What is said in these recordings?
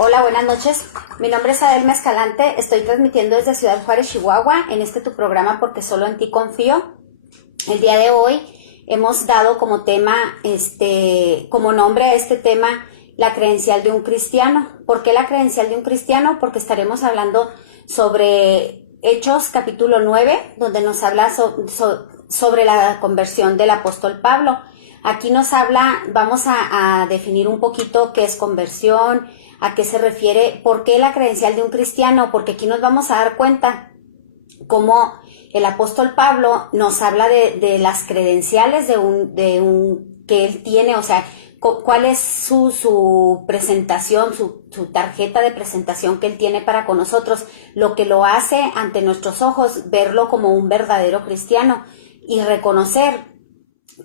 Hola, buenas noches. Mi nombre es Adelma Escalante. Estoy transmitiendo desde Ciudad Juárez, Chihuahua, en tu programa Porque Solo en Ti Confío. El día de hoy hemos dado como tema, como nombre a este tema, la credencial de un cristiano. ¿Por qué la credencial de un cristiano? Porque estaremos hablando sobre Hechos capítulo 9, donde nos habla sobre la conversión del apóstol Pablo. Aquí nos habla, vamos a definir un poquito qué es conversión, a qué se refiere, por qué la credencial de un cristiano, porque aquí nos vamos a dar cuenta cómo el apóstol Pablo nos habla de las credenciales que él tiene, o sea, cuál es su presentación, su tarjeta de presentación que él tiene para con nosotros, lo que lo hace ante nuestros ojos, verlo como un verdadero cristiano y reconocer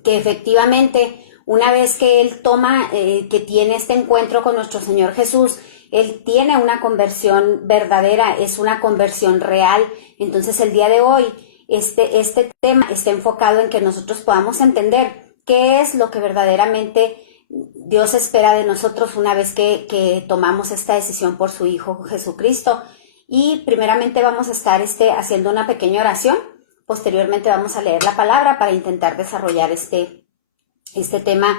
que efectivamente una vez que él toma, que tiene este encuentro con nuestro Señor Jesús, él tiene una conversión verdadera, es una conversión real. Entonces el día de hoy este tema está enfocado en que nosotros podamos entender qué es lo que verdaderamente Dios espera de nosotros una vez que tomamos esta decisión por su Hijo Jesucristo. Y primeramente vamos a estar haciendo una pequeña oración. Posteriormente vamos a leer la palabra para intentar desarrollar este tema,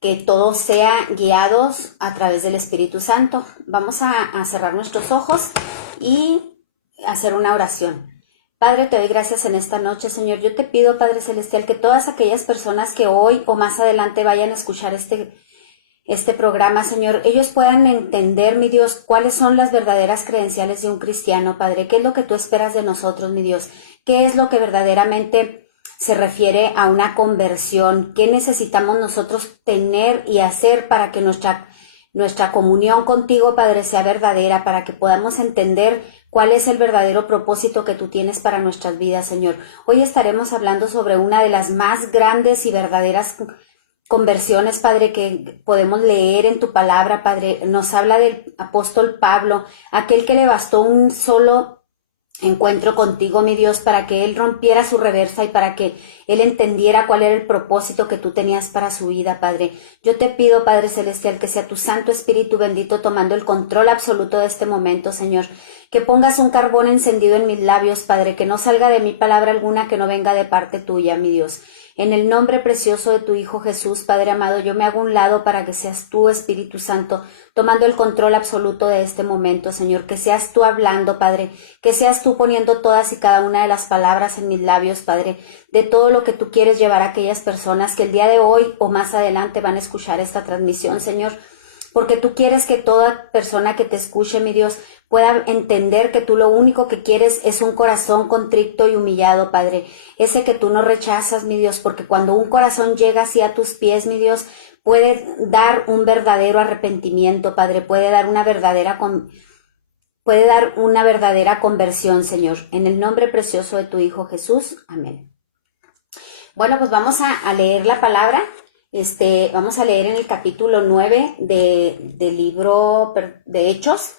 que todos sean guiados a través del Espíritu Santo. Vamos a cerrar nuestros ojos y hacer una oración. Padre, te doy gracias en esta noche, Señor. Yo te pido, Padre Celestial, que todas aquellas personas que hoy o más adelante vayan a escuchar este programa, Señor, ellos puedan entender, mi Dios, cuáles son las verdaderas credenciales de un cristiano, Padre. ¿Qué es lo que tú esperas de nosotros, mi Dios? ¿Qué es lo que verdaderamente se refiere a una conversión? ¿Qué necesitamos nosotros tener y hacer para que nuestra comunión contigo, Padre, sea verdadera, para que podamos entender cuál es el verdadero propósito que tú tienes para nuestras vidas, Señor? Hoy estaremos hablando sobre una de las más grandes y verdaderas conversiones, Padre, que podemos leer en tu palabra, Padre. Nos habla del apóstol Pablo, aquel que le bastó un solo encuentro contigo, mi Dios, para que él rompiera su reversa y para que él entendiera cuál era el propósito que tú tenías para su vida, Padre. Yo te pido, Padre Celestial, que sea tu Santo Espíritu bendito tomando el control absoluto de este momento, Señor. Que pongas un carbón encendido en mis labios, Padre, que no salga de mí palabra alguna que no venga de parte tuya, mi Dios. En el nombre precioso de tu Hijo Jesús, Padre amado, yo me hago un lado para que seas tú, Espíritu Santo, tomando el control absoluto de este momento, Señor. Que seas tú hablando, Padre, que seas tú poniendo todas y cada una de las palabras en mis labios, Padre, de todo lo que tú quieres llevar a aquellas personas que el día de hoy o más adelante van a escuchar esta transmisión, Señor. Porque tú quieres que toda persona que te escuche, mi Dios, pueda entender que tú lo único que quieres es un corazón contrito y humillado, Padre. Ese que tú no rechazas, mi Dios, porque cuando un corazón llega así a tus pies, mi Dios, puede dar un verdadero arrepentimiento, Padre, puede dar una verdadera conversión, Señor. En el nombre precioso de tu Hijo Jesús. Amén. Bueno, pues vamos a leer la palabra. Vamos a leer en el capítulo 9 del libro de Hechos.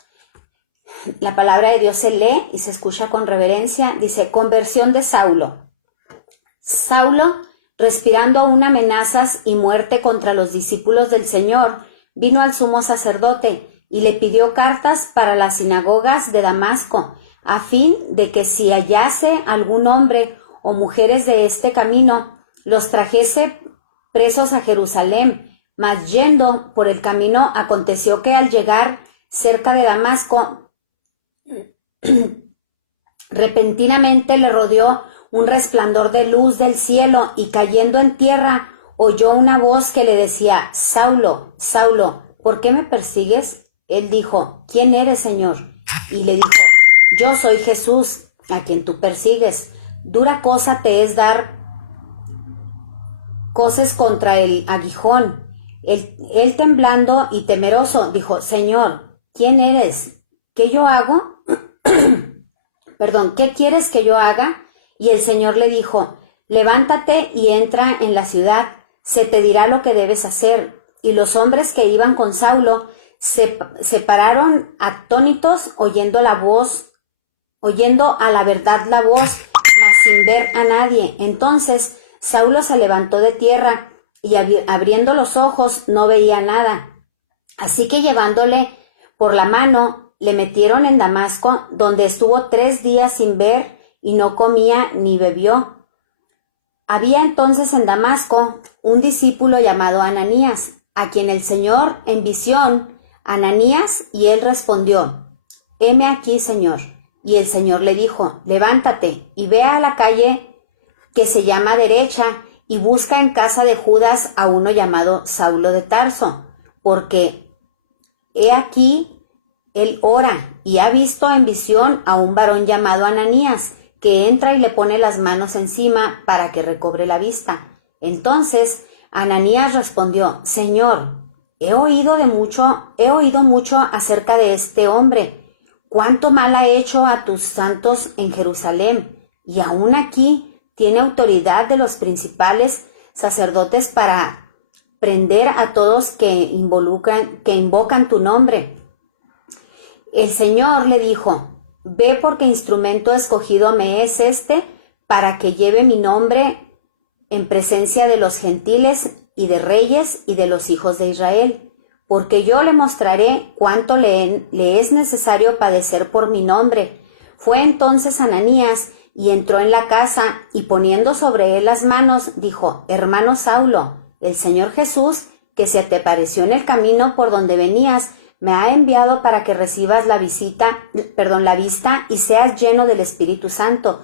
La palabra de Dios se lee y se escucha con reverencia. Dice: conversión de Saulo. Saulo, respirando aún amenazas y muerte contra los discípulos del Señor, vino al sumo sacerdote y le pidió cartas para las sinagogas de Damasco, a fin de que si hallase algún hombre o mujeres de este camino, los trajese presos a Jerusalén. Mas yendo por el camino, aconteció que al llegar cerca de Damasco, repentinamente le rodeó un resplandor de luz del cielo, y cayendo en tierra oyó una voz que le decía: Saulo, Saulo, ¿por qué me persigues? Él dijo: ¿quién eres, Señor? Y le dijo: yo soy Jesús, a quien tú persigues. Dura cosa te es dar coces contra el aguijón. Él temblando y temeroso dijo: Señor, ¿quién eres? ¿Qué yo hago? ¿Qué quieres que yo haga? Y el Señor le dijo: levántate y entra en la ciudad, se te dirá lo que debes hacer. Y los hombres que iban con Saulo se pararon atónitos, oyendo a la verdad la voz, mas sin ver a nadie. Entonces Saulo se levantó de tierra y abriendo los ojos no veía nada. Así que llevándole por la mano, le metieron en Damasco, donde estuvo 3 días sin ver y no comía ni bebió. Había entonces en Damasco un discípulo llamado Ananías, a quien el Señor en visión, Ananías, y él respondió, heme aquí, Señor. Y el Señor le dijo, levántate y ve a la calle que se llama Derecha y busca en casa de Judas a uno llamado Saulo de Tarso, porque he aquí él ora y ha visto en visión a un varón llamado Ananías, que entra y le pone las manos encima para que recobre la vista. Entonces Ananías respondió, Señor, he oído mucho acerca de este hombre, cuánto mal ha hecho a tus santos en Jerusalén, y aún aquí tiene autoridad de los principales sacerdotes para prender a todos que invocan tu nombre. El Señor le dijo, ve porque instrumento escogido me es este para que lleve mi nombre en presencia de los gentiles y de reyes y de los hijos de Israel, porque yo le mostraré cuánto le es necesario padecer por mi nombre. Fue entonces Ananías y entró en la casa y poniendo sobre él las manos, dijo, hermano Saulo, el Señor Jesús, que se te apareció en el camino por donde venías, me ha enviado para que recibas la vista y seas lleno del Espíritu Santo.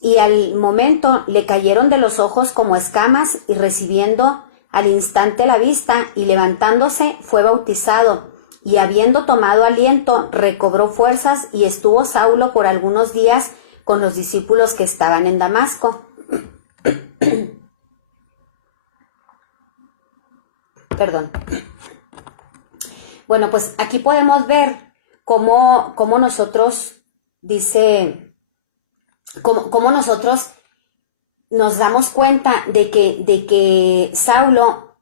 Y al momento le cayeron de los ojos como escamas y recibiendo al instante la vista y levantándose fue bautizado y habiendo tomado aliento recobró fuerzas y estuvo Saulo por algunos días con los discípulos que estaban en Damasco. Perdón. Bueno, pues aquí podemos ver cómo nosotros, cómo nosotros nos damos cuenta de que Saulo,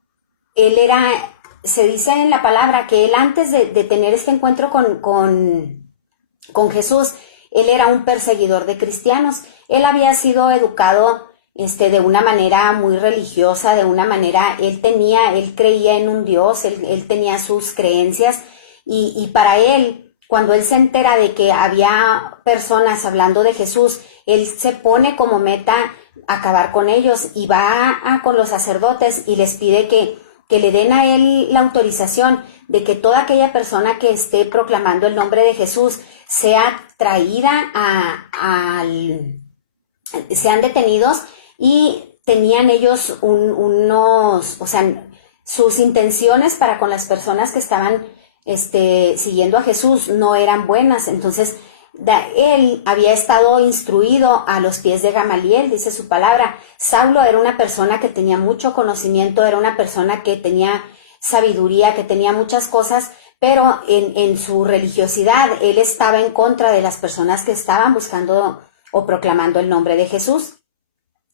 se dice en la palabra que él antes de tener este encuentro con Jesús, él era un perseguidor de cristianos. Él había sido educado de una manera muy religiosa, de una manera, él creía en un Dios, él tenía sus creencias y para él, cuando él se entera de que había personas hablando de Jesús, él se pone como meta acabar con ellos y va con los sacerdotes y les pide que le den a él la autorización de que toda aquella persona que esté proclamando el nombre de Jesús sea traída sean detenidos. Y tenían ellos sus intenciones para con las personas que estaban siguiendo a Jesús no eran buenas. Entonces, él había estado instruido a los pies de Gamaliel, dice su palabra. Saulo era una persona que tenía mucho conocimiento, era una persona que tenía sabiduría, que tenía muchas cosas, pero en su religiosidad, él estaba en contra de las personas que estaban buscando o proclamando el nombre de Jesús.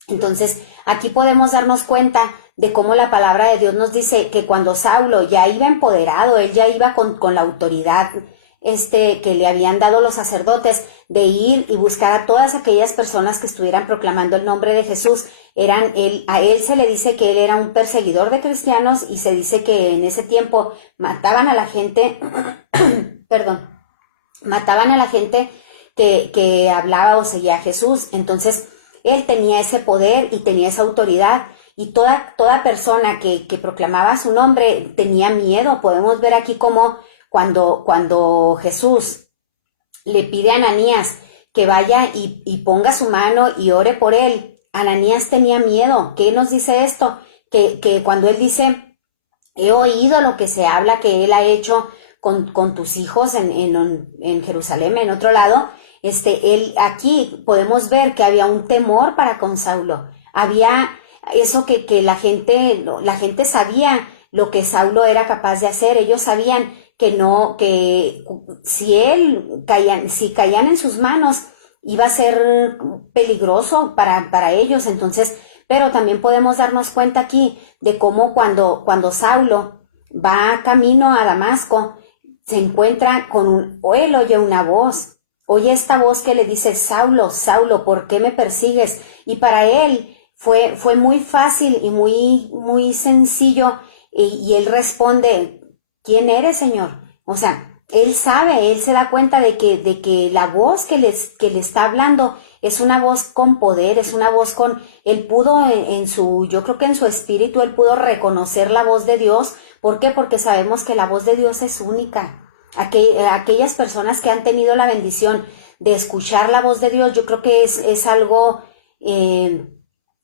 Entonces, aquí podemos darnos cuenta de cómo la palabra de Dios nos dice que cuando Saulo ya iba empoderado, él ya iba con la autoridad que le habían dado los sacerdotes de ir y buscar a todas aquellas personas que estuvieran proclamando el nombre de Jesús. A él se le dice que él era un perseguidor de cristianos y se dice que en ese tiempo mataban a la gente, mataban a la gente que hablaba o seguía a Jesús. Entonces, él tenía ese poder y tenía esa autoridad y toda persona que proclamaba su nombre tenía miedo. Podemos ver aquí cómo cuando Jesús le pide a Ananías que vaya y ponga su mano y ore por él, Ananías tenía miedo. ¿Qué nos dice esto? Que cuando él dice, he oído lo que se habla que él ha hecho con tus hijos en Jerusalén, en otro lado, él aquí podemos ver que había un temor para con Saulo. Había eso que la gente sabía lo que Saulo era capaz de hacer. Ellos sabían que si caían en sus manos, iba a ser peligroso para ellos. Entonces, pero también podemos darnos cuenta aquí de cómo cuando Saulo va camino a Damasco, se encuentra él oye una voz. Oye esta voz que le dice, Saulo, Saulo, ¿por qué me persigues? Y para él fue muy fácil y muy, muy sencillo y él responde, ¿quién eres, Señor? O sea, Él sabe, él se da cuenta de que la voz que le está hablando es una voz con poder, es una voz él pudo en su, yo creo que en su espíritu, él pudo reconocer la voz de Dios. ¿Por qué? Porque sabemos que la voz de Dios es única. Aquellas personas que han tenido la bendición de escuchar la voz de Dios, yo creo que es algo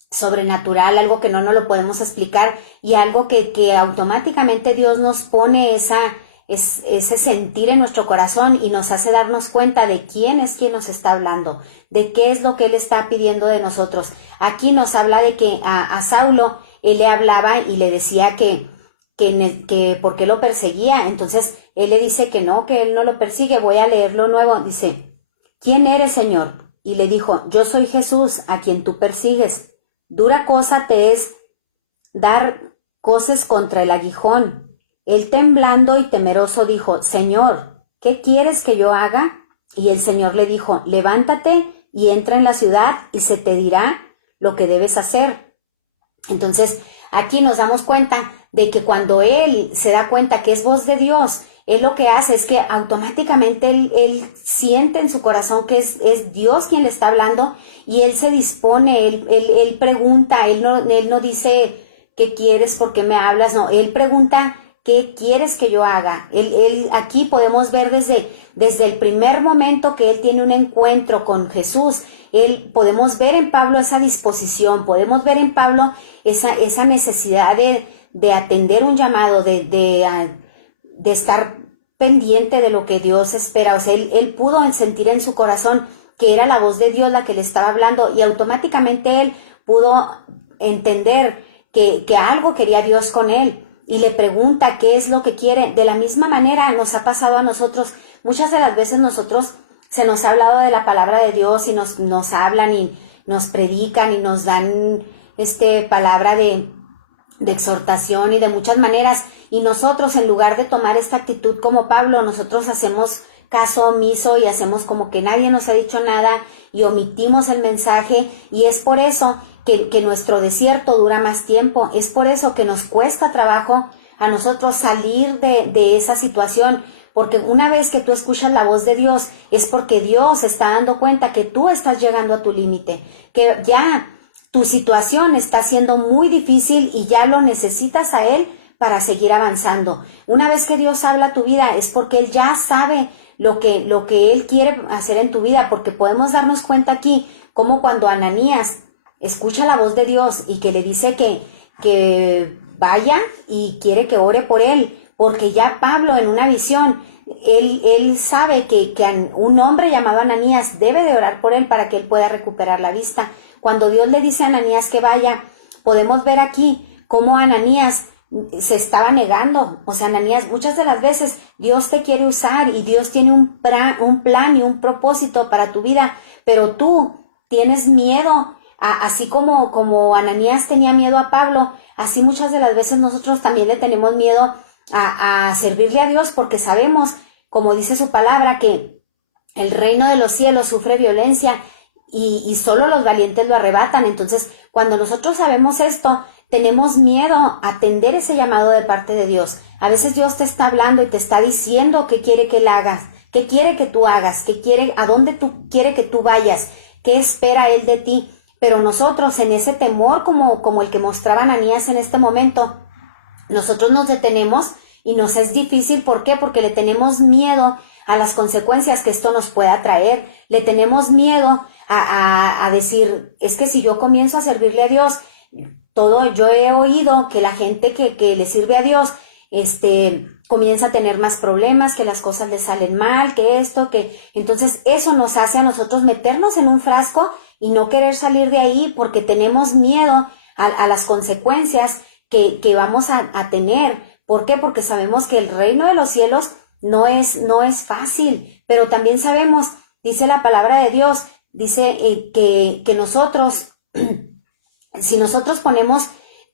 sobrenatural, algo que no nos lo podemos explicar y algo que automáticamente Dios nos pone ese sentir en nuestro corazón y nos hace darnos cuenta de quién es quien nos está hablando, de qué es lo que Él está pidiendo de nosotros. Aquí nos habla de que a Saulo Él le hablaba y le decía que por qué lo perseguía. Entonces Él le dice que no, que Él no lo persigue. Voy a leerlo nuevo. Dice, ¿quién eres, Señor? Y le dijo, yo soy Jesús, a quien tú persigues. Dura cosa te es dar coces contra el aguijón. Él temblando y temeroso dijo, Señor, ¿qué quieres que yo haga? Y el Señor le dijo, levántate y entra en la ciudad y se te dirá lo que debes hacer. Entonces, aquí nos damos cuenta de que cuando él se da cuenta que es voz de Dios, él lo que hace es que automáticamente él siente en su corazón que es Dios quien le está hablando y él se dispone, él pregunta, él no dice, ¿qué quieres? ¿Por qué me hablas? No, él pregunta, ¿qué quieres que yo haga? Aquí podemos ver desde el primer momento que él tiene un encuentro con Jesús, podemos ver en Pablo esa disposición, podemos ver en Pablo esa necesidad de atender un llamado, de estar pendiente de lo que Dios espera. O sea, él pudo sentir en su corazón que era la voz de Dios la que le estaba hablando y automáticamente él pudo entender que algo quería Dios con él y le pregunta qué es lo que quiere. De la misma manera nos ha pasado a nosotros. Muchas de las veces nosotros se nos ha hablado de la palabra de Dios y nos hablan y nos predican y nos dan palabra de exhortación y de muchas maneras, y nosotros en lugar de tomar esta actitud como Pablo, nosotros hacemos caso omiso y hacemos como que nadie nos ha dicho nada y omitimos el mensaje, y es por eso que nuestro desierto dura más tiempo, es por eso que nos cuesta trabajo a nosotros salir de esa situación, porque una vez que tú escuchas la voz de Dios, es porque Dios está dando cuenta que tú estás llegando a tu límite, que ya tu situación está siendo muy difícil y ya lo necesitas a Él para seguir avanzando. Una vez que Dios habla a tu vida es porque Él ya sabe lo que Él quiere hacer en tu vida, porque podemos darnos cuenta aquí como cuando Ananías escucha la voz de Dios y que le dice que vaya y quiere que ore por él, porque ya Pablo en una visión, él sabe que un hombre llamado Ananías debe de orar por él para que él pueda recuperar la vista. Cuando Dios le dice a Ananías que vaya, podemos ver aquí cómo Ananías se estaba negando. O sea, Ananías, muchas de las veces Dios te quiere usar y Dios tiene un plan y un propósito para tu vida, pero tú tienes miedo, así como Ananías tenía miedo a Pablo, así muchas de las veces nosotros también le tenemos miedo a servirle a Dios, porque sabemos, como dice su palabra, que el reino de los cielos sufre violencia y solo los valientes lo arrebatan. Entonces, cuando nosotros sabemos esto, tenemos miedo a atender ese llamado de parte de Dios. A veces Dios te está hablando y te está diciendo qué quiere que Él hagas, qué quiere que tú hagas, a dónde quiere que tú vayas, qué espera Él de ti. Pero nosotros en ese temor como el que mostraba Ananías en este momento, nosotros nos detenemos y nos es difícil. ¿Por qué? Porque le tenemos miedo a las consecuencias que esto nos pueda traer. Le tenemos miedo a decir, es que si yo comienzo a servirle a Dios, yo he oído que la gente que le sirve a Dios, comienza a tener más problemas, que las cosas le salen mal, entonces eso nos hace a nosotros meternos en un frasco y no querer salir de ahí porque tenemos miedo a las consecuencias que vamos a tener. ¿Por qué? Porque sabemos que el reino de los cielos no es fácil, pero también sabemos, dice la palabra de Dios, dice que nosotros, si nosotros ponemos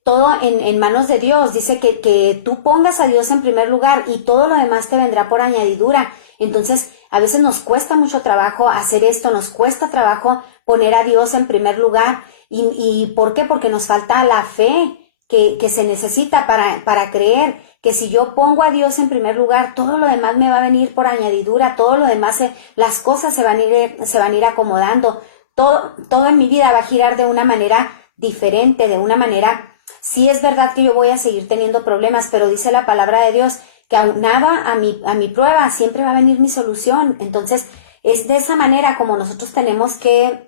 todo en manos de Dios, dice que tú pongas a Dios en primer lugar y todo lo demás te vendrá por añadidura. Entonces, a veces nos cuesta mucho trabajo hacer esto, nos cuesta trabajo poner a Dios en primer lugar. ¿Y por qué? Porque nos falta la fe que se necesita para creer que si yo pongo a Dios en primer lugar, todo lo demás me va a venir por añadidura, todo lo demás, las cosas se van a ir acomodando, todo en mi vida va a girar de una manera diferente, de una manera, sí es verdad que yo voy a seguir teniendo problemas, pero dice la palabra de Dios que aunada a mi prueba siempre va a venir mi solución. Entonces es de esa manera como nosotros tenemos que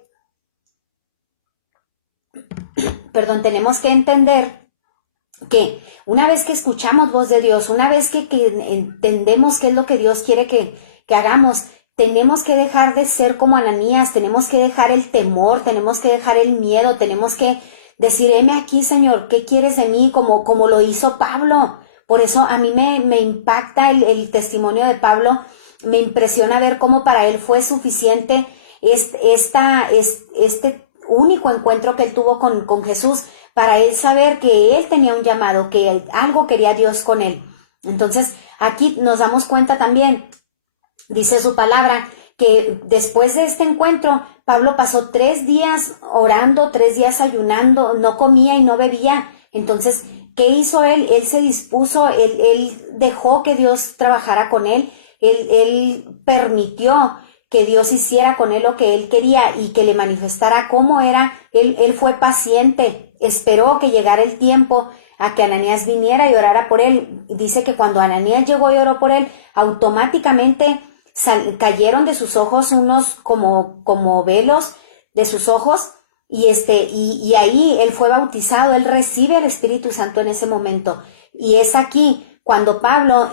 entender que una vez que escuchamos voz de Dios, una vez que entendemos qué es lo que Dios quiere que hagamos, tenemos que dejar de ser como Ananías, tenemos que dejar el temor, tenemos que dejar el miedo, tenemos que decir, heme aquí, Señor, ¿qué quieres de mí? Como lo hizo Pablo. Por eso a mí me impacta el testimonio de Pablo, me impresiona ver cómo para él fue suficiente este único encuentro que él tuvo con Jesús, para él saber que él tenía un llamado, que algo quería Dios con él. Entonces aquí nos damos cuenta también, dice su palabra, que después de este encuentro, Pablo pasó 3 días orando, 3 días ayunando, no comía y no bebía. Entonces, ¿qué hizo él? Él se dispuso, él dejó que Dios trabajara con él, él permitió que Dios hiciera con él lo que él quería y que le manifestara cómo era. Él fue paciente, esperó que llegara el tiempo a que Ananías viniera y orara por él. Dice que cuando Ananías llegó y oró por él, automáticamente cayeron de sus ojos unos como velos de sus ojos, y ahí él fue bautizado, él recibe el Espíritu Santo en ese momento. Y es aquí cuando Pablo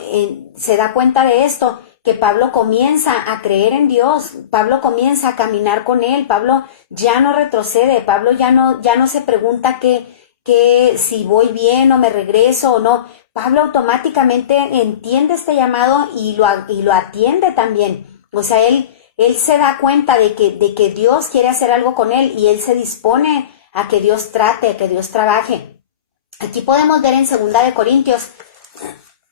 se da cuenta de esto, que Pablo comienza a creer en Dios, Pablo comienza a caminar con él, Pablo ya no retrocede, Pablo ya no se pregunta que si voy bien o me regreso o no. Pablo automáticamente entiende este llamado y lo atiende también. O sea, él se da cuenta de que Dios quiere hacer algo con él y él se dispone a que Dios trate, a que Dios trabaje. Aquí podemos ver en 2 de Corintios,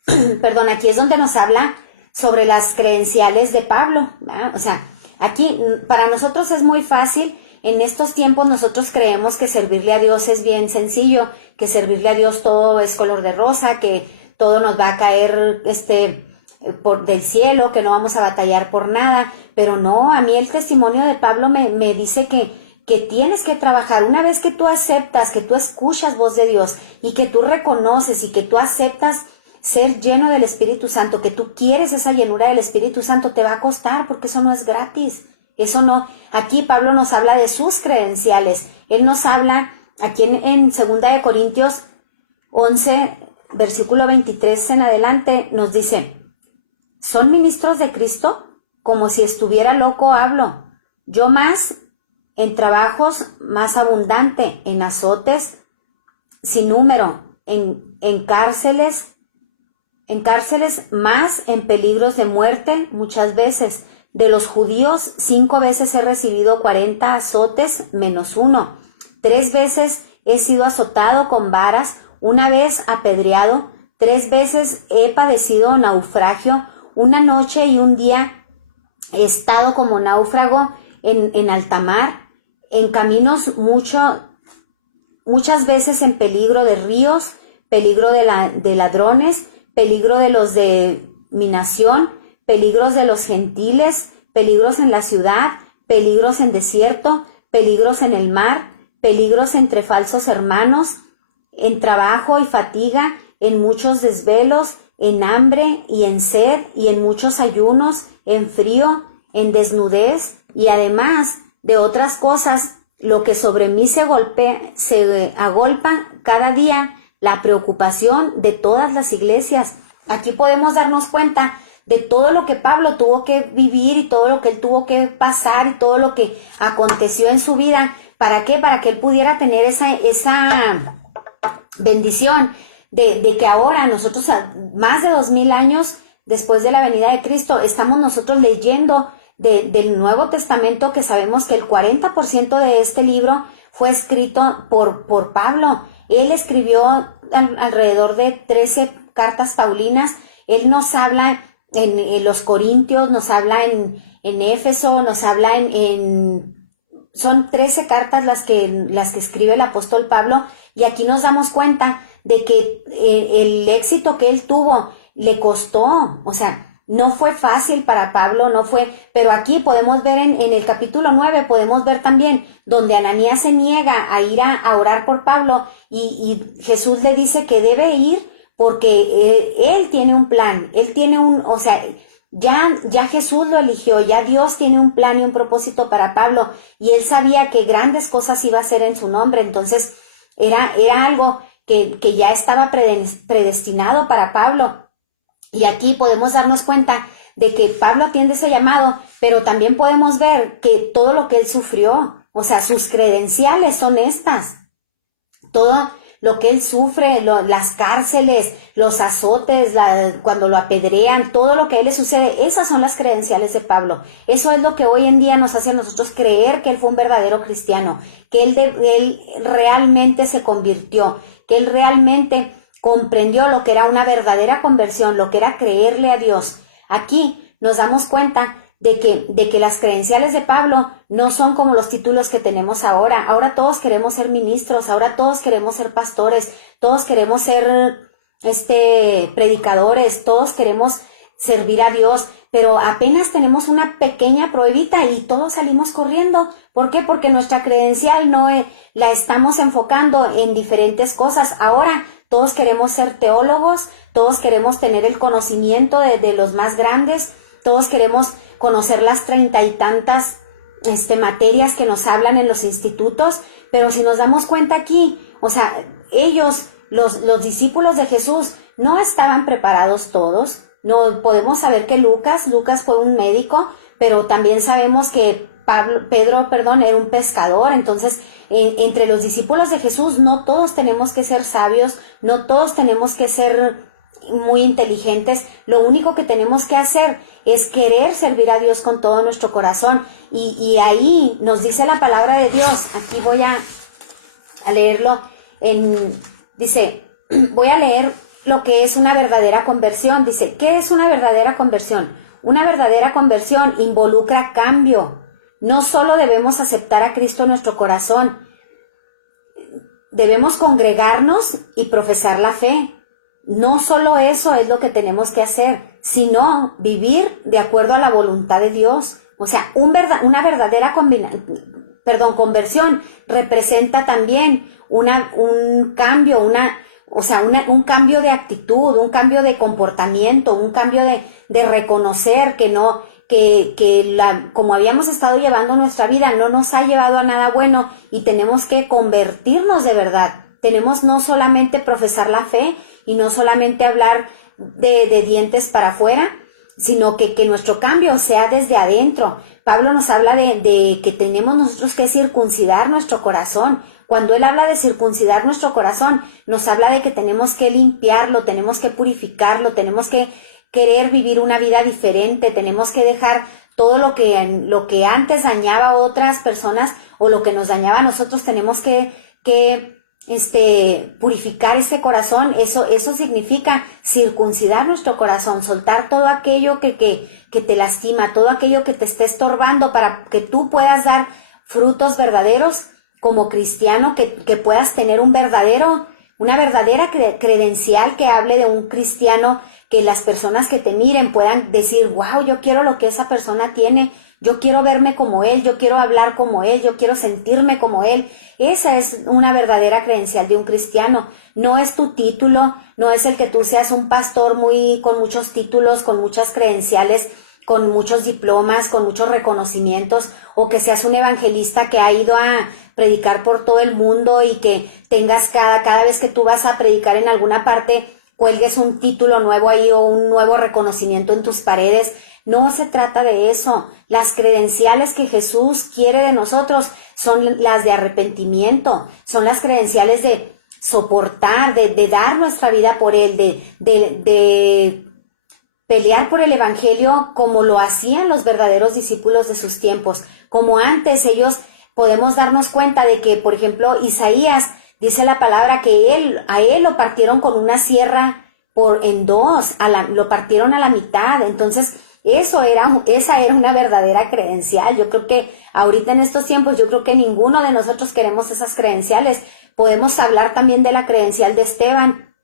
aquí es donde nos habla sobre las credenciales de Pablo, ¿verdad? O sea, aquí para nosotros es muy fácil. En estos tiempos nosotros creemos que servirle a Dios es bien sencillo, que servirle a Dios todo es color de rosa, que todo nos va a caer del cielo, que no vamos a batallar por nada. Pero no, a mí el testimonio de Pablo me dice que tienes que trabajar. Una vez que tú aceptas, que tú escuchas voz de Dios y que tú reconoces y que tú aceptas ser lleno del Espíritu Santo, que tú quieres esa llenura del Espíritu Santo, te va a costar, porque eso no es gratis. Eso no. Aquí Pablo nos habla de sus credenciales. Él nos habla aquí en 2 de Corintios 11, versículo 23 en adelante, nos dice: ¿son ministros de Cristo? Como si estuviera loco hablo. Yo más en trabajos más abundante, en azotes sin número, en cárceles más, en peligros de muerte muchas veces. De los judíos 5 veces he recibido 40 azotes menos 1. 3 veces he sido azotado con varas, 1 vez apedreado, 3 veces he padecido naufragio, 1 noche y 1 día he estado como náufrago en alta mar, en caminos muchas veces en peligro de ríos, peligro de ladrones, peligro de los de mi nación, peligros de los gentiles, peligros en la ciudad, peligros en desierto, peligros en el mar, peligros entre falsos hermanos, en trabajo y fatiga, en muchos desvelos, en hambre y en sed, y en muchos ayunos, en frío, en desnudez, y además de otras cosas, lo que sobre mí se agolpa cada día, la preocupación de todas las iglesias. Aquí podemos darnos cuenta de todo lo que Pablo tuvo que vivir y todo lo que él tuvo que pasar y todo lo que aconteció en su vida. ¿Para qué? Para que él pudiera tener esa bendición de que ahora nosotros, más de 2000 años después de la venida de Cristo, estamos nosotros leyendo del Nuevo Testamento, que sabemos que el 40% de este libro fue escrito por Pablo. Él escribió alrededor de 13 cartas paulinas. Él nos habla en los Corintios, nos habla en Éfeso, nos habla son 13 cartas las que escribe el apóstol Pablo, y aquí nos damos cuenta de que el éxito que él tuvo le costó, o sea, no fue fácil para Pablo, no fue, pero aquí podemos ver en el capítulo 9, podemos ver también donde Ananías se niega a ir a orar por Pablo y Jesús le dice que debe ir porque él tiene un plan, él tiene o sea, ya Jesús lo eligió, ya Dios tiene un plan y un propósito para Pablo y él sabía que grandes cosas iba a hacer en su nombre, entonces era algo que ya estaba predestinado para Pablo. Y aquí podemos darnos cuenta de que Pablo atiende ese llamado, pero también podemos ver que todo lo que él sufrió, o sea, sus credenciales son estas. Todo lo que él sufre, las cárceles, los azotes, cuando lo apedrean, todo lo que a él le sucede, esas son las credenciales de Pablo. Eso es lo que hoy en día nos hace a nosotros creer que él fue un verdadero cristiano, que él realmente se convirtió, que él realmente comprendió lo que era una verdadera conversión, lo que era creerle a Dios. Aquí nos damos cuenta de que las credenciales de Pablo no son como los títulos que tenemos ahora. Ahora todos queremos ser ministros, ahora todos queremos ser pastores, todos queremos ser predicadores, todos queremos servir a Dios, pero apenas tenemos una pequeña pruebita y todos salimos corriendo. ¿Por qué? Porque nuestra credencial no la estamos enfocando en diferentes cosas. Ahora todos queremos ser teólogos, todos queremos tener el conocimiento de los más grandes, todos queremos conocer las 30 y tantas materias que nos hablan en los institutos, pero si nos damos cuenta aquí, o sea, ellos, los discípulos de Jesús, no estaban preparados todos. No podemos saber que Lucas fue un médico, pero también sabemos que Pedro, era un pescador. Entonces, entre los discípulos de Jesús, no todos tenemos que ser sabios, no todos tenemos que ser muy inteligentes. Lo único que tenemos que hacer es querer servir a Dios con todo nuestro corazón. Y ahí nos dice la palabra de Dios. Aquí voy a leerlo. Dice, voy a leer lo que es una verdadera conversión. Dice, ¿qué es una verdadera conversión? Una verdadera conversión involucra cambio. No solo debemos aceptar a Cristo en nuestro corazón, debemos congregarnos y profesar la fe. No solo eso es lo que tenemos que hacer, sino vivir de acuerdo a la voluntad de Dios. O sea, una verdadera conversión representa también un cambio, un cambio de actitud, un cambio de comportamiento, un cambio de reconocer como habíamos estado llevando nuestra vida, no nos ha llevado a nada bueno y tenemos que convertirnos de verdad. Tenemos no solamente profesar la fe y no solamente hablar de dientes para afuera, sino que nuestro cambio sea desde adentro. Pablo nos habla de que tenemos nosotros que circuncidar nuestro corazón. Cuando él habla de circuncidar nuestro corazón, nos habla de que tenemos que limpiarlo, tenemos que purificarlo, tenemos que querer vivir una vida diferente, tenemos que dejar todo lo que antes dañaba a otras personas o lo que nos dañaba a nosotros, tenemos que purificar este corazón. Eso significa circuncidar nuestro corazón, soltar todo aquello que te lastima, todo aquello que te esté estorbando para que tú puedas dar frutos verdaderos como cristiano, que puedas tener una verdadera credencial que hable de un cristiano, que las personas que te miren puedan decir, wow, yo quiero lo que esa persona tiene, yo quiero verme como él, yo quiero hablar como él, yo quiero sentirme como él. Esa es una verdadera credencial de un cristiano. No es tu título, no es el que tú seas un pastor con muchos títulos, con muchas credenciales, con muchos diplomas, con muchos reconocimientos, o que seas un evangelista que ha ido a predicar por todo el mundo y que tengas cada vez que tú vas a predicar en alguna parte, cuelgues un título nuevo ahí o un nuevo reconocimiento en tus paredes. No se trata de eso. Las credenciales que Jesús quiere de nosotros son las de arrepentimiento, son las credenciales de soportar, de dar nuestra vida por Él, de pelear por el evangelio como lo hacían los verdaderos discípulos de sus tiempos. Como antes ellos podemos darnos cuenta de que, por ejemplo, Isaías dice la palabra que a él lo partieron con una sierra en dos, lo partieron a la mitad. Entonces, esa era una verdadera credencial. Yo creo que ahorita en estos tiempos, yo creo que ninguno de nosotros queremos esas credenciales, Podemos hablar también de la credencial de Esteban.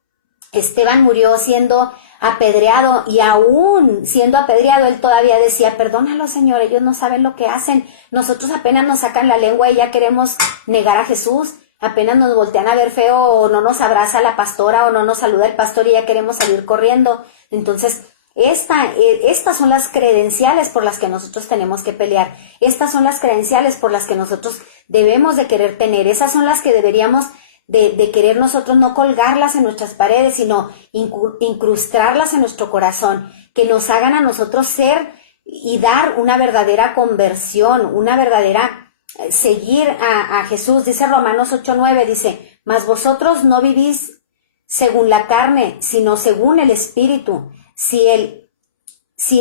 Esteban murió siendo apedreado, y aún siendo apedreado él todavía decía: perdónalo, Señor, ellos no saben lo que hacen. Nosotros apenas nos sacan la lengua y ya queremos negar a Jesús. Apenas nos voltean a ver feo, o no nos abraza la pastora, o no nos saluda el pastor, y ya queremos salir corriendo. Entonces, estas son las credenciales por las que nosotros tenemos que pelear. Estas son las credenciales por las que nosotros debemos de querer tener. Esas son las que deberíamos de querer nosotros no colgarlas en nuestras paredes, sino incrustarlas en nuestro corazón, que nos hagan a nosotros ser y dar una verdadera conversión, una verdadera seguir a Jesús. Dice Romanos 8:9, dice: mas vosotros no vivís según la carne, sino según el Espíritu. Si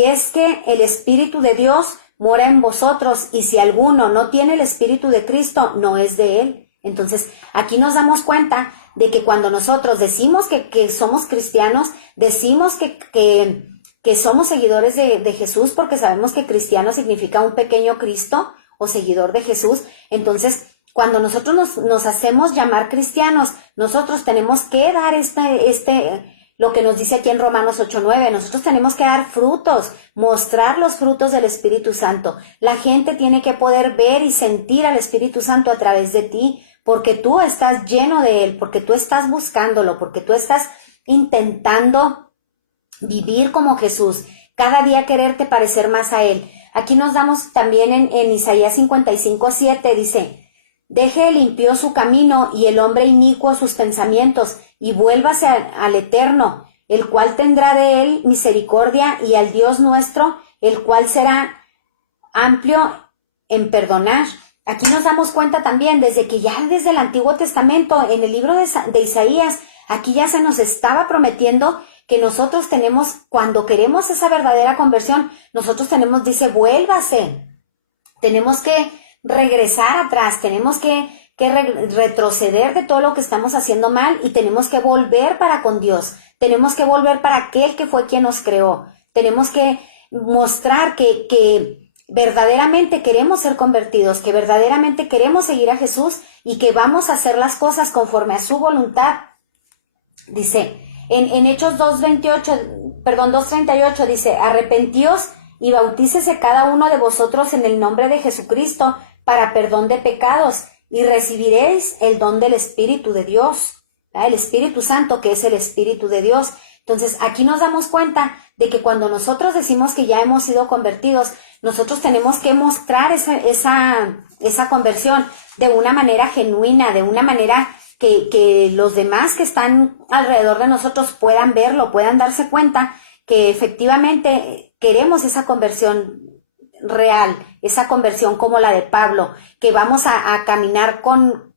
es que el Espíritu de Dios mora en vosotros, y si alguno no tiene el Espíritu de Cristo, no es de él. Entonces, aquí nos damos cuenta de que cuando nosotros decimos que somos cristianos, decimos que somos seguidores de Jesús, porque sabemos que cristiano significa un pequeño Cristo o seguidor de Jesús. Entonces, cuando nosotros nos hacemos llamar cristianos, nosotros tenemos que dar lo que nos dice aquí en Romanos 8:9, nosotros tenemos que dar frutos, mostrar los frutos del Espíritu Santo. La gente tiene que poder ver y sentir al Espíritu Santo a través de ti, porque tú estás lleno de Él, porque tú estás buscándolo, porque tú estás intentando vivir como Jesús, cada día quererte parecer más a Él. Aquí nos damos también en Isaías 55:7, dice: deje el impío su camino y el hombre inicuo sus pensamientos, y vuélvase al Eterno, el cual tendrá de él misericordia, y al Dios nuestro, el cual será amplio en perdonar. Aquí nos damos cuenta también, desde el Antiguo Testamento, en el libro de Isaías, aquí ya se nos estaba prometiendo que nosotros tenemos, cuando queremos esa verdadera conversión, nosotros tenemos, dice, vuélvase. Tenemos que regresar atrás, tenemos que retroceder de todo lo que estamos haciendo mal, y tenemos que volver para con Dios, tenemos que volver para aquel que fue quien nos creó, tenemos que mostrar que verdaderamente queremos ser convertidos, que verdaderamente queremos seguir a Jesús, y que vamos a hacer las cosas conforme a su voluntad. Dice, en Hechos 2:38, dice: arrepentíos y bautícese cada uno de vosotros en el nombre de Jesucristo para perdón de pecados, y recibiréis el don del Espíritu de Dios, ¿verdad? El Espíritu Santo, que es el Espíritu de Dios. Entonces, aquí nos damos cuenta de que cuando nosotros decimos que ya hemos sido convertidos, nosotros tenemos que mostrar esa conversión de una manera genuina, de una manera que los demás que están alrededor de nosotros puedan verlo, puedan darse cuenta que efectivamente queremos esa conversión real, esa conversión como la de Pablo, que vamos a caminar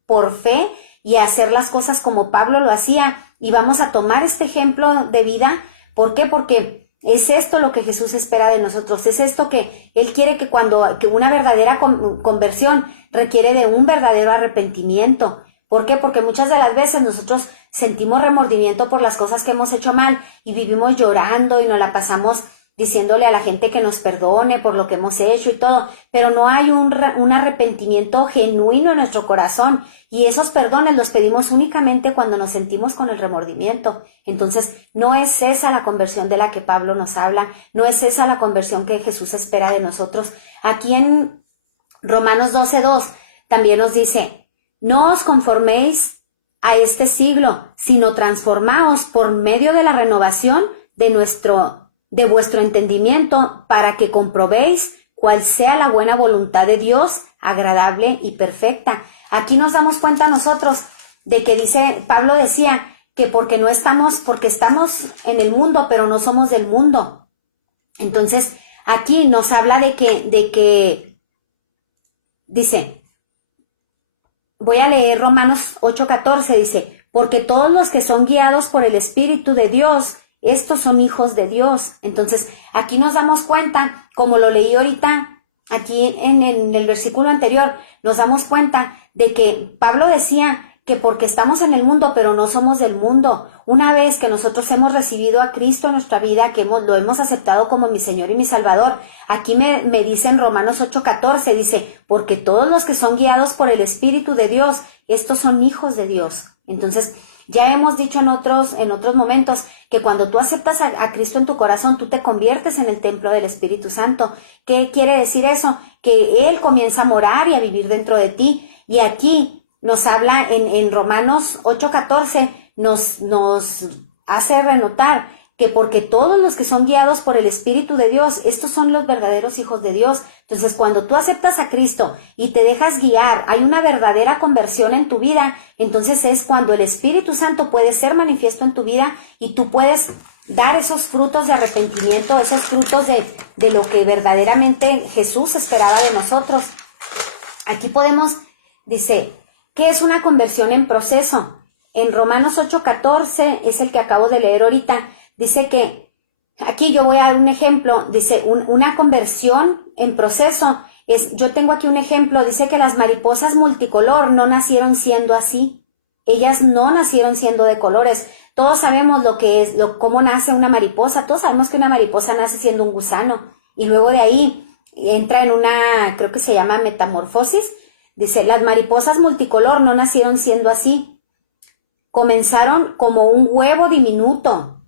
por fe y a hacer las cosas como Pablo lo hacía, y vamos a tomar este ejemplo de vida. ¿Por qué? Porque es esto lo que Jesús espera de nosotros, es esto que Él quiere, que una verdadera conversión requiere de un verdadero arrepentimiento. ¿Por qué? Porque muchas de las veces nosotros sentimos remordimiento por las cosas que hemos hecho mal, y vivimos llorando y nos la pasamos diciéndole a la gente que nos perdone por lo que hemos hecho y todo, pero no hay un arrepentimiento genuino en nuestro corazón, y esos perdones los pedimos únicamente cuando nos sentimos con el remordimiento. Entonces, no es esa la conversión de la que Pablo nos habla, no es esa la conversión que Jesús espera de nosotros. Aquí en Romanos 12:2 también nos dice: no os conforméis a este siglo, sino transformaos por medio de la renovación de vuestro entendimiento, para que comprobéis cuál sea la buena voluntad de Dios, agradable y perfecta. Aquí nos damos cuenta nosotros de que Pablo decía que porque estamos en el mundo, pero no somos del mundo. Entonces, aquí nos habla de que dice, voy a leer Romanos 8:14, dice: porque todos los que son guiados por el Espíritu de Dios, estos son hijos de Dios. Entonces, aquí nos damos cuenta, como lo leí ahorita, aquí en el versículo anterior, nos damos cuenta de que Pablo decía que porque estamos en el mundo, pero no somos del mundo. Una vez que nosotros hemos recibido a Cristo en nuestra vida, que lo hemos aceptado como mi Señor y mi Salvador, aquí me dice en Romanos 8:14, dice, porque todos los que son guiados por el Espíritu de Dios, estos son hijos de Dios. Entonces, ya hemos dicho en otros momentos que cuando tú aceptas a Cristo en tu corazón, tú te conviertes en el templo del Espíritu Santo. ¿Qué quiere decir eso? Que Él comienza a morar y a vivir dentro de ti. Y aquí nos habla en Romanos 8:14, nos hace renotar que porque todos los que son guiados por el Espíritu de Dios, estos son los verdaderos hijos de Dios. Entonces, cuando tú aceptas a Cristo y te dejas guiar, hay una verdadera conversión en tu vida, entonces es cuando el Espíritu Santo puede ser manifiesto en tu vida y tú puedes dar esos frutos de arrepentimiento, esos frutos de lo que verdaderamente Jesús esperaba de nosotros. Aquí podemos, dice, ¿qué es una conversión en proceso? En Romanos 8:14 es el que acabo de leer ahorita. Dice que, aquí yo voy a dar un ejemplo, dice, una conversión en proceso, yo tengo aquí un ejemplo, dice que las mariposas multicolor no nacieron siendo así, ellas no nacieron siendo de colores, todos sabemos lo que es, cómo nace una mariposa, todos sabemos que una mariposa nace siendo un gusano, y luego de ahí entra en una, creo que se llama metamorfosis, dice, las mariposas multicolor no nacieron siendo así, comenzaron como un huevo diminuto,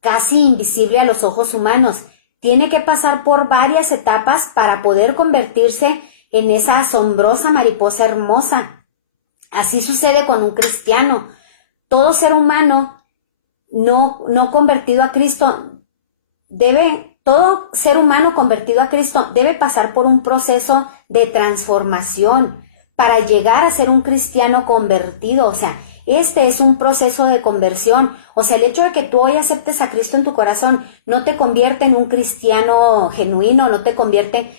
casi invisible a los ojos humanos. Tiene que pasar por varias etapas para poder convertirse en esa asombrosa mariposa hermosa. Así sucede con un cristiano. Todo ser humano no convertido a Cristo todo ser humano convertido a Cristo debe pasar por un proceso de transformación para llegar a ser un cristiano convertido. O sea, este es un proceso de conversión. O sea, el hecho de que tú hoy aceptes a Cristo en tu corazón no te convierte en un cristiano genuino, no te convierte,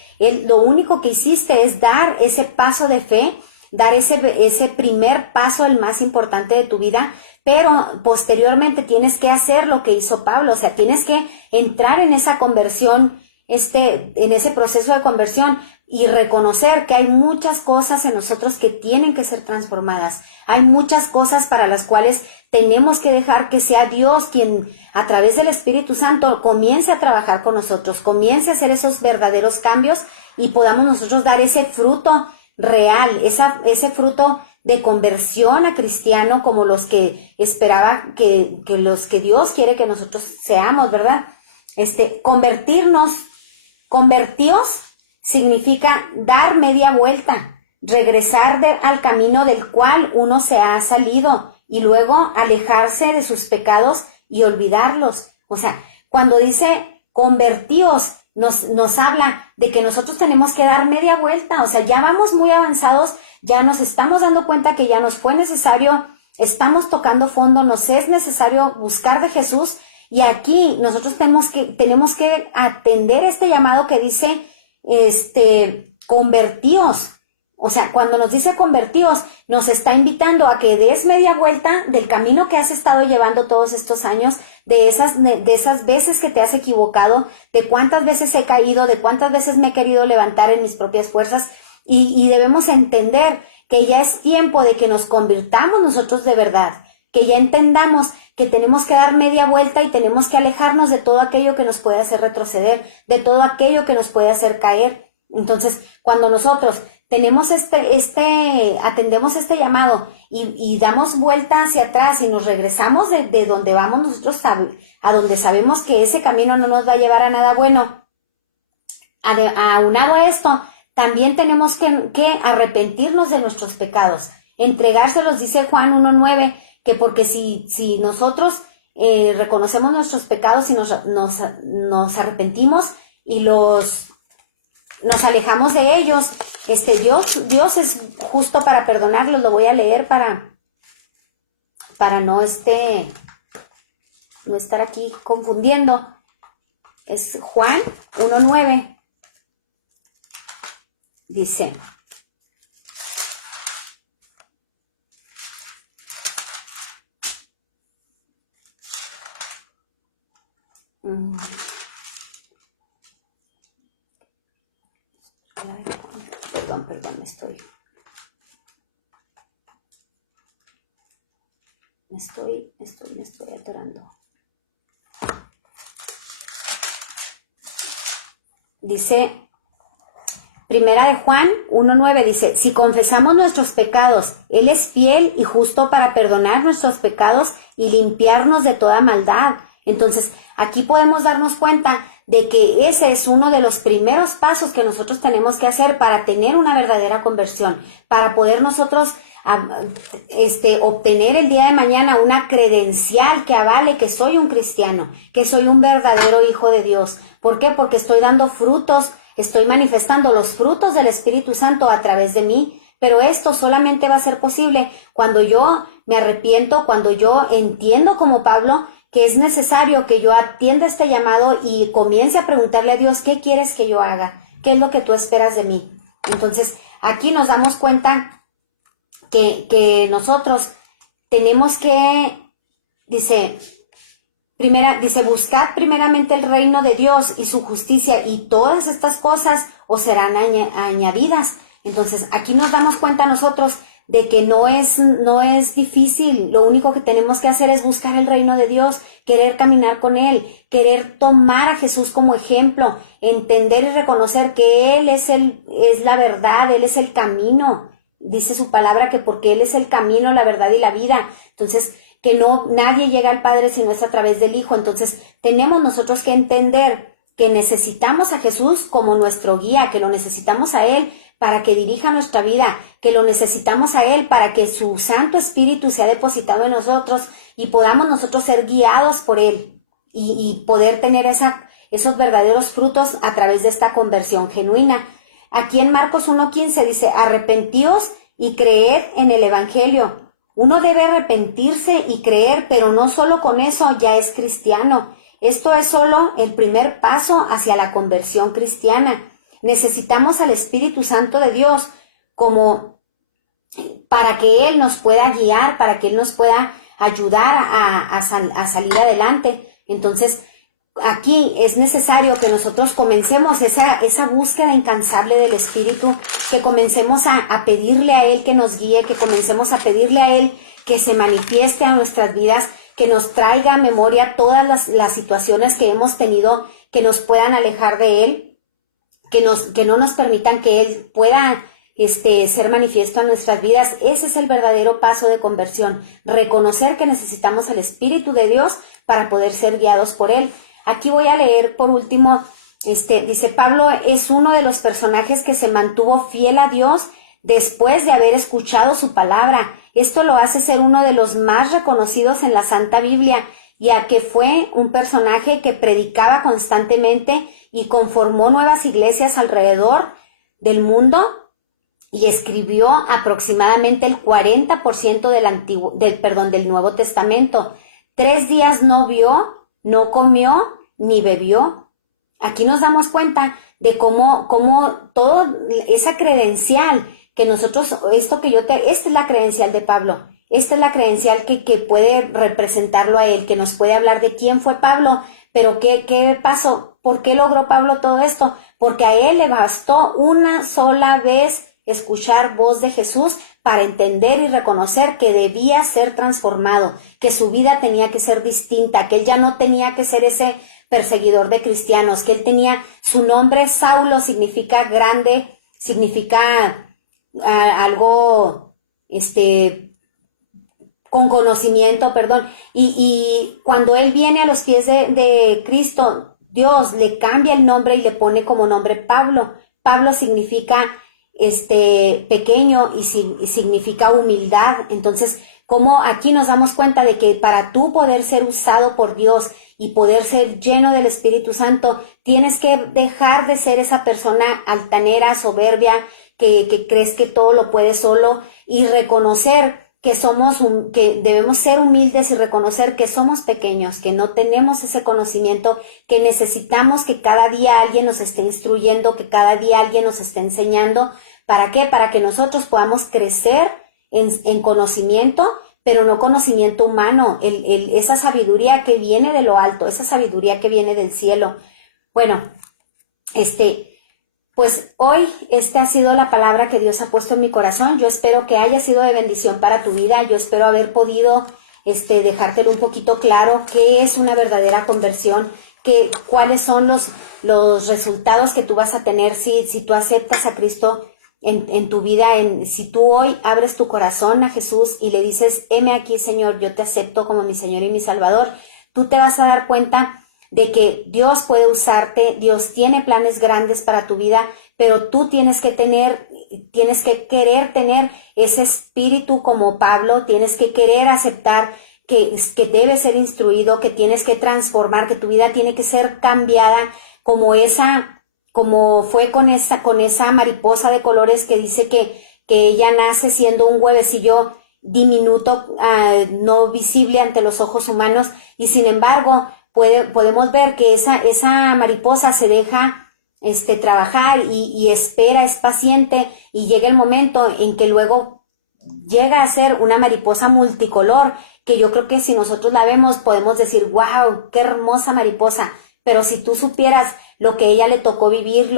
lo único que hiciste es dar ese paso de fe, dar ese primer paso, el más importante de tu vida, pero posteriormente tienes que hacer lo que hizo Pablo, o sea, tienes que entrar en esa conversión, en ese proceso de conversión y reconocer que hay muchas cosas en nosotros que tienen que ser transformadas. Hay muchas cosas para las cuales tenemos que dejar que sea Dios quien a través del Espíritu Santo comience a trabajar con nosotros, comience a hacer esos verdaderos cambios y podamos nosotros dar ese fruto real, ese fruto de conversión a cristiano como los que esperaba que los que Dios quiere que nosotros seamos, ¿verdad? Convertíos significa dar media vuelta, regresar al camino del cual uno se ha salido y luego alejarse de sus pecados y olvidarlos. O sea, cuando dice convertíos, nos habla de que nosotros tenemos que dar media vuelta, o sea, ya vamos muy avanzados, ya nos estamos dando cuenta que ya nos fue necesario, estamos tocando fondo, nos es necesario buscar de Jesús y aquí nosotros tenemos que atender este llamado que dice, convertíos. O sea, cuando nos dice convertíos, nos está invitando a que des media vuelta del camino que has estado llevando todos estos años, de esas veces que te has equivocado, de cuántas veces he caído, de cuántas veces me he querido levantar en mis propias fuerzas, y debemos entender que ya es tiempo de que nos convirtamos nosotros de verdad, que ya entendamos que tenemos que dar media vuelta y tenemos que alejarnos de todo aquello que nos puede hacer retroceder, de todo aquello que nos puede hacer caer. Entonces, cuando nosotros tenemos atendemos este llamado y damos vuelta hacia atrás y nos regresamos de donde vamos nosotros a donde sabemos que ese camino no nos va a llevar a nada bueno, aunado a esto, también tenemos que arrepentirnos de nuestros pecados, entregárselos, dice Juan 1:9, que porque si nosotros reconocemos nuestros pecados y nos arrepentimos y nos alejamos de ellos, Dios es justo para perdonarlos. Lo voy a leer para no estar aquí confundiendo. Es Juan 1:9. Dice, perdón, me estoy. Me estoy atorando. Dice, Primera de Juan 1:9 dice, si confesamos nuestros pecados, Él es fiel y justo para perdonar nuestros pecados y limpiarnos de toda maldad. Entonces, aquí podemos darnos cuenta de que ese es uno de los primeros pasos que nosotros tenemos que hacer para tener una verdadera conversión, para poder nosotros obtener el día de mañana una credencial que avale que soy un cristiano, que soy un verdadero hijo de Dios. ¿Por qué? Porque estoy dando frutos, estoy manifestando los frutos del Espíritu Santo a través de mí, pero esto solamente va a ser posible cuando yo me arrepiento, cuando yo entiendo como Pablo que es necesario que yo atienda este llamado y comience a preguntarle a Dios, ¿qué quieres que yo haga? ¿Qué es lo que tú esperas de mí? Entonces, aquí nos damos cuenta que nosotros tenemos que, dice, buscad primeramente el reino de Dios y su justicia y todas estas cosas os serán añadidas. Entonces, aquí nos damos cuenta nosotros de que no es difícil, lo único que tenemos que hacer es buscar el reino de Dios, querer caminar con Él, querer tomar a Jesús como ejemplo, entender y reconocer que Él es la verdad, Él es el camino. Dice su palabra que porque Él es el camino, la verdad y la vida. Entonces, que nadie llega al Padre si no es a través del Hijo. Entonces, tenemos nosotros que entender que necesitamos a Jesús como nuestro guía, que lo necesitamos a Él para que dirija nuestra vida, que lo necesitamos a Él para que su Santo Espíritu sea depositado en nosotros y podamos nosotros ser guiados por Él y poder tener esos verdaderos frutos a través de esta conversión genuina. Aquí en Marcos 1:15 dice, arrepentíos y creed en el Evangelio. Uno debe arrepentirse y creer, pero no solo con eso ya es cristiano. Esto es solo el primer paso hacia la conversión cristiana. Necesitamos al Espíritu Santo de Dios como para que Él nos pueda guiar, para que Él nos pueda ayudar a salir adelante. Entonces, aquí es necesario que nosotros comencemos esa búsqueda incansable del Espíritu, que comencemos a pedirle a Él que nos guíe, que comencemos a pedirle a Él que se manifieste a nuestras vidas, que nos traiga a memoria todas las situaciones que hemos tenido que nos puedan alejar de Él, que no nos permitan que Él pueda ser manifiesto en nuestras vidas. Ese es el verdadero paso de conversión, reconocer que necesitamos el Espíritu de Dios para poder ser guiados por Él. Aquí voy a leer por último, dice Pablo es uno de los personajes que se mantuvo fiel a Dios después de haber escuchado su palabra. Esto lo hace ser uno de los más reconocidos en la Santa Biblia, ya que fue un personaje que predicaba constantemente y conformó nuevas iglesias alrededor del mundo y escribió aproximadamente el 40% del Nuevo Testamento. 3 días no vio, no comió ni bebió. Aquí nos damos cuenta de cómo toda esa credencial que nosotros, esta es la credencial de Pablo, esta es la credencial que puede representarlo a él, que nos puede hablar de quién fue Pablo, pero qué pasó, por qué logró Pablo todo esto, porque a él le bastó una sola vez escuchar voz de Jesús para entender y reconocer que debía ser transformado, que su vida tenía que ser distinta, que él ya no tenía que ser ese perseguidor de cristianos, que él tenía su nombre. Saulo significa grande, significa algo con conocimiento, perdón, y cuando él viene a los pies de Cristo, Dios le cambia el nombre y le pone como nombre Pablo. Pablo significa pequeño y significa humildad. Entonces, como aquí nos damos cuenta de que para tú poder ser usado por Dios y poder ser lleno del Espíritu Santo, tienes que dejar de ser esa persona altanera, soberbia, que crees que todo lo puedes solo, y reconocer que debemos ser humildes y reconocer que somos pequeños, que no tenemos ese conocimiento, que necesitamos que cada día alguien nos esté instruyendo, que cada día alguien nos esté enseñando. ¿Para qué? Para que nosotros podamos crecer en conocimiento, pero no conocimiento humano, esa sabiduría que viene de lo alto, esa sabiduría que viene del cielo. Bueno, pues hoy ha sido la palabra que Dios ha puesto en mi corazón. Yo espero que haya sido de bendición para tu vida. Yo espero haber podido dejártelo un poquito claro, qué es una verdadera conversión, cuáles son los resultados que tú vas a tener si tú aceptas a Cristo en tu vida. Si tú hoy abres tu corazón a Jesús y le dices, heme aquí, Señor, yo te acepto como mi Señor y mi Salvador, tú te vas a dar cuenta de que Dios puede usarte, Dios tiene planes grandes para tu vida, pero tú tienes que querer tener ese espíritu como Pablo, tienes que querer aceptar que debes ser instruido, que tienes que transformar, que tu vida tiene que ser cambiada como fue con esa mariposa de colores que dice que ella nace siendo un huevecillo diminuto, no visible ante los ojos humanos, y sin embargo podemos ver que esa mariposa se deja trabajar y espera, es paciente, y llega el momento en que luego llega a ser una mariposa multicolor, que yo creo que si nosotros la vemos podemos decir, wow, qué hermosa mariposa, pero si tú supieras lo que ella le tocó vivir,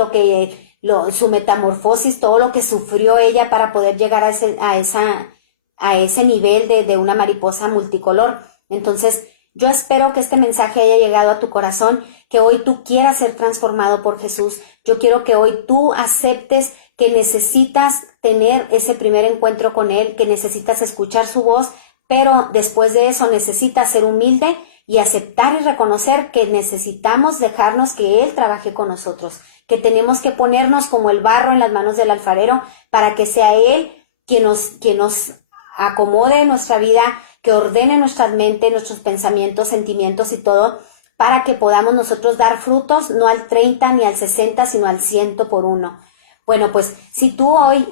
su metamorfosis, todo lo que sufrió ella para poder llegar a ese nivel de una mariposa multicolor. Entonces, yo espero que este mensaje haya llegado a tu corazón, que hoy tú quieras ser transformado por Jesús. Yo quiero que hoy tú aceptes que necesitas tener ese primer encuentro con Él, que necesitas escuchar su voz, pero después de eso necesitas ser humilde y aceptar y reconocer que necesitamos dejarnos que Él trabaje con nosotros, que tenemos que ponernos como el barro en las manos del alfarero para que sea Él quien nos acomode nuestra vida, que ordene nuestra mente, nuestros pensamientos, sentimientos y todo, para que podamos nosotros dar frutos, no al 30 ni al 60, sino al 100 por uno. Bueno, pues si tú hoy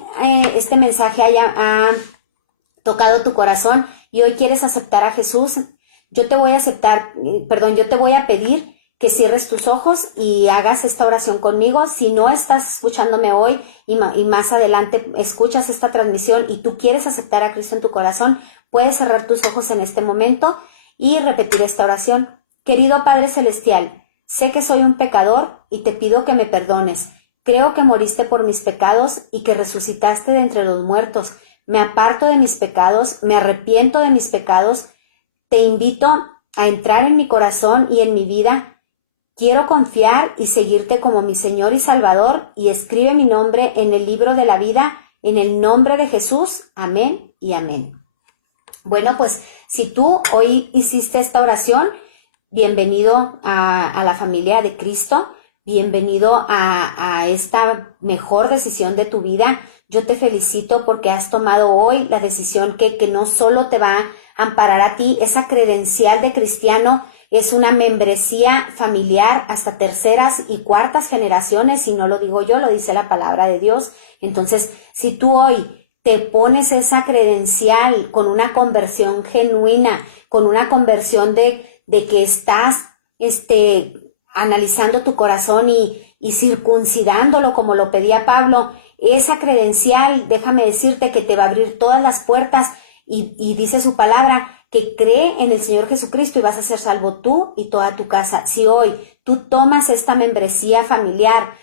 este mensaje ha tocado tu corazón y hoy quieres aceptar a Jesús, yo te voy a pedir que cierres tus ojos y hagas esta oración conmigo. Si no estás escuchándome hoy y más adelante escuchas esta transmisión y tú quieres aceptar a Cristo en tu corazón, puedes cerrar tus ojos en este momento y repetir esta oración. Querido Padre Celestial, sé que soy un pecador y te pido que me perdones. Creo que moriste por mis pecados y que resucitaste de entre los muertos. Me aparto de mis pecados, me arrepiento de mis pecados. Te invito a entrar en mi corazón y en mi vida. Quiero confiar y seguirte como mi Señor y Salvador, y escribe mi nombre en el libro de la vida, en el nombre de Jesús. Amén y amén. Bueno, pues si tú hoy hiciste esta oración, bienvenido a la familia de Cristo, bienvenido a esta mejor decisión de tu vida. Yo te felicito porque has tomado hoy la decisión que no solo te va a amparar a ti, esa credencial de cristiano es una membresía familiar hasta terceras y cuartas generaciones, y no lo digo yo, lo dice la palabra de Dios. Entonces, si tú hoy te pones esa credencial con una conversión genuina, con una conversión de que estás analizando tu corazón y circuncidándolo como lo pedía Pablo, esa credencial, déjame decirte que te va a abrir todas las puertas, y dice su palabra que cree en el Señor Jesucristo y vas a ser salvo tú y toda tu casa. Si hoy tú tomas esta membresía familiar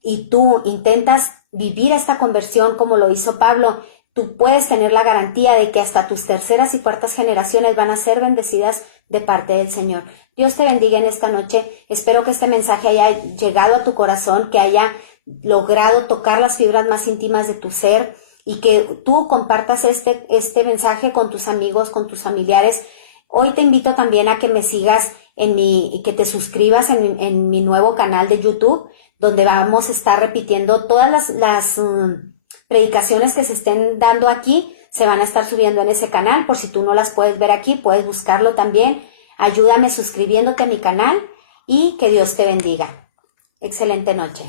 y tú intentas vivir esta conversión como lo hizo Pablo, tú puedes tener la garantía de que hasta tus terceras y cuartas generaciones van a ser bendecidas de parte del Señor. Dios te bendiga en esta noche. Espero que este mensaje haya llegado a tu corazón, que haya logrado tocar las fibras más íntimas de tu ser, y que tú compartas este mensaje con tus amigos, con tus familiares. Hoy te invito también a que me sigas que te suscribas en mi nuevo canal de YouTube, donde vamos a estar repitiendo todas las predicaciones que se estén dando aquí, se van a estar subiendo en ese canal. Por si tú no las puedes ver aquí, puedes buscarlo también. Ayúdame suscribiéndote a mi canal y que Dios te bendiga. Excelente noche.